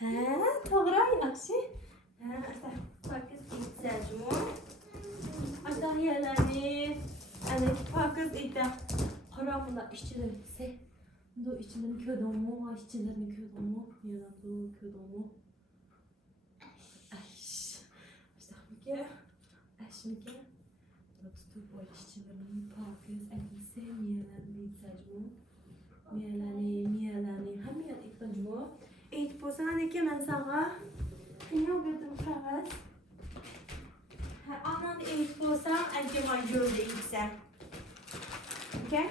Ha, to'g'ri, yaxshi. Ha, pakiz etsajmi? Ata yalani. Ana pakiz eta. Qaraqla ishchilarni se. Bu ishchilarni ko'rdimmi? İşçilerini ko'rdimmi? Yana bu ko'rdimmi? Ayş. Aştaqmika. Aşmika. Tutup o işçilerin pakiz etse miyelani etsajmi? Miyelani. Ham yer etajmi? Aytib bo'lsam aka men senga kiyov berdim qog'oz. Ha, aman aytib bo'lsam aka men yo'lda yetsam. Okay?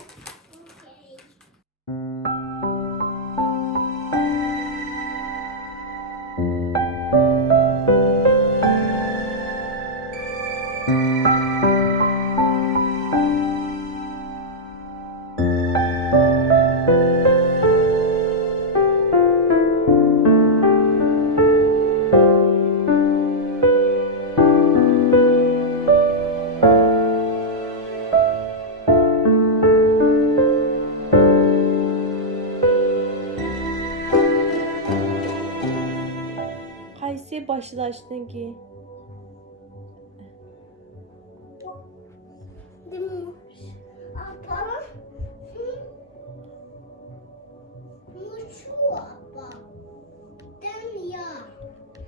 Başlaştın ki. Demiş. Apa. Muçu apa. Denya.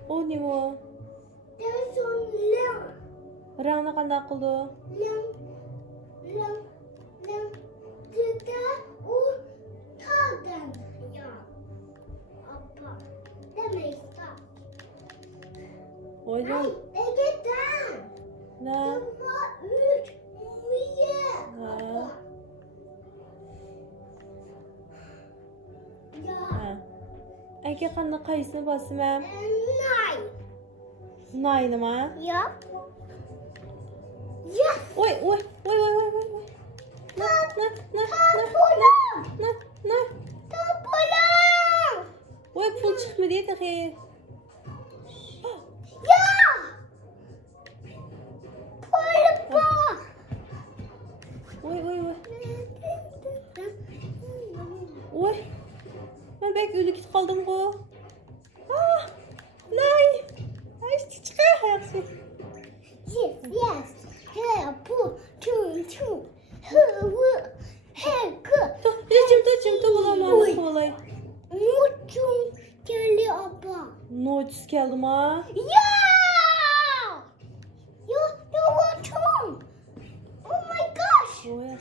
O ne o? Derson lem. Rana qanday qildi? Lem. Dede o tadan ya. Apa. Demek. Hocam. Ege'den. Ne? Dama 3. Miye. Ha. Ya. Ha. Aka qanday qaysini bosmam? Nay. Nay nima? Ya. Ya. Oy. Na. Tapolam. Oy pul chiqmadi taxi. Ya. Polpa. Oy. Oy. Ben belki ölü git kaldım bu. Ah. Nay. Ay çıkar hayatı. Yes. He pu chu. He kı. Tut bulamam. Kolay. Muçum geli apa. Notis geldim ha. Ya. Ya muçum. Oh my gosh. Oy.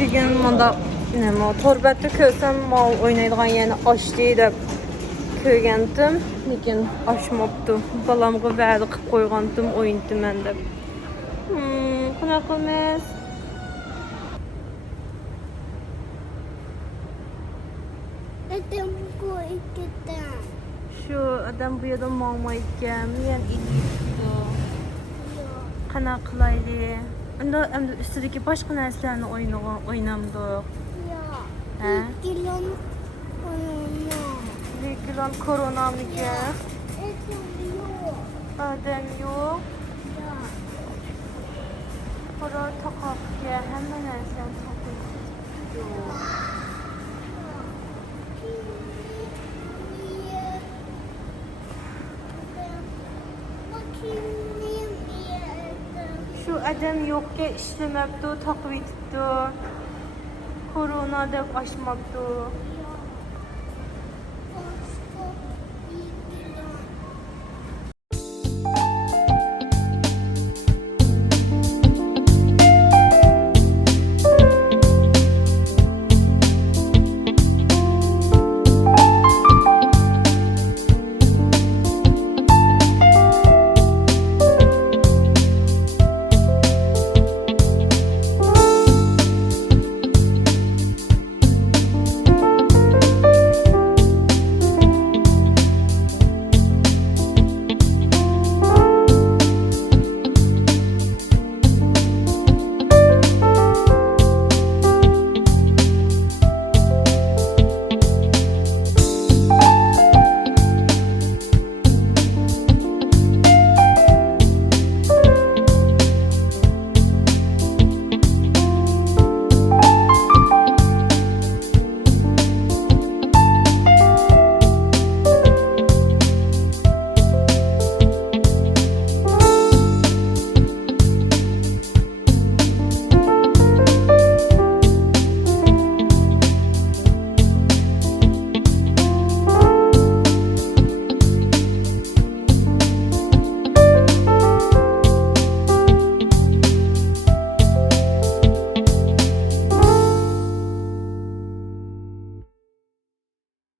Bugün manda nima torbetda ko'rsam mal o'ynaydigan yani ochdi deb ko'rgandim, lekin ochmabdi. Balamga va'da qilib qo'ygandim o'yindiman deb. Qanaqa qilamiz? Adam bu ikiden. Şu adam bu yerda mangmaygan, men iditdi. Qanaqa qilaydi? Unda endi ustidagi boshqa narsalarni o'ynamdik. Ya. Ha? Gilon oyun Plan koronamniki. Adam yok. Koron takapga hamma narsani topib. Şu adam yo'qqa ishlamabdi, taqib etibdi. Korona deb ochmabdi.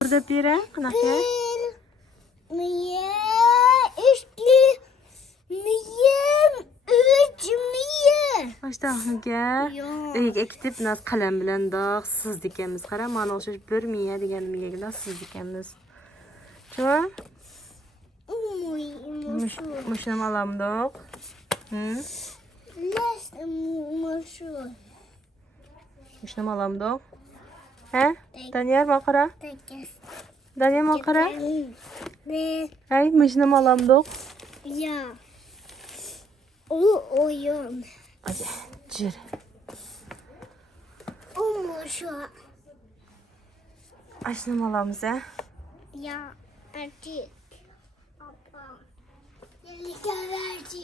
Burada biri qanaqa? Miye, üçlü, miye, üç, miye. Başdaqıga Yo'q. uyga ketib naz qalam bilan dog' siz ekanmiz. Qara, mana o'sha bir miya degan miyaga siz ekanmiz. Cho'ng, Mushu. mushum alamdoq. Les, mushu. Mushum alamdoq. Ha? Daniel baqara. Tekes. Daniel baqara. Ve, Ay, mushum alamdoq. ya. O oyun. Hadi, jir. O mushu. Ashnam olamiz, ha? Ya, erkek. Papa. Yelika verdi.